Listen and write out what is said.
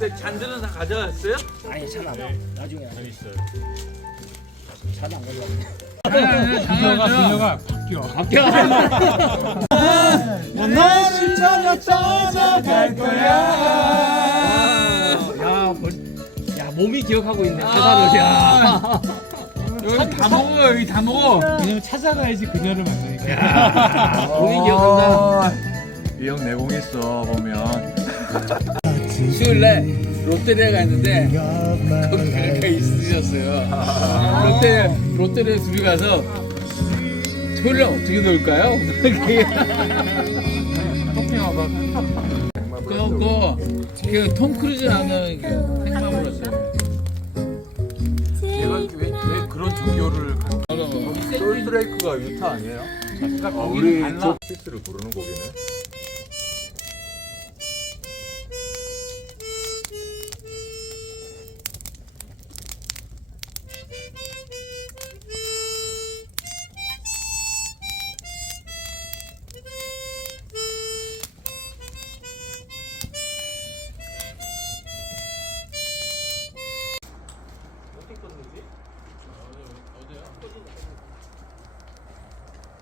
근데 잔들은 다 가져갔어요? 아니 차는 안 와. 나중에 잘 있어요. 차는 안 가져와. 그녀가 바뀌어. 너를 찾아 떠나갈 거야. 야 몸이 기억하고 있네. 가사를. 야. 여기 다 먹어, 여기 다 먹어. 그냥 찾아가야지 그녀를 만나니까. 야, 몸이 기억한다. 이 형 내공했어 보면. 수요일날 롯데리아 갔는데 거기 가니까 있으셨어요. 롯데리아 둘이 가서 토요일날 어떻게 놀까요? 그톰 크루즈 나오는 생각 불렀어요. 얘가 왜 그런 종교를 솔트레이크가 유타 아니에요? 그러니까 우리 쪽 피스를 부르는 곡이네.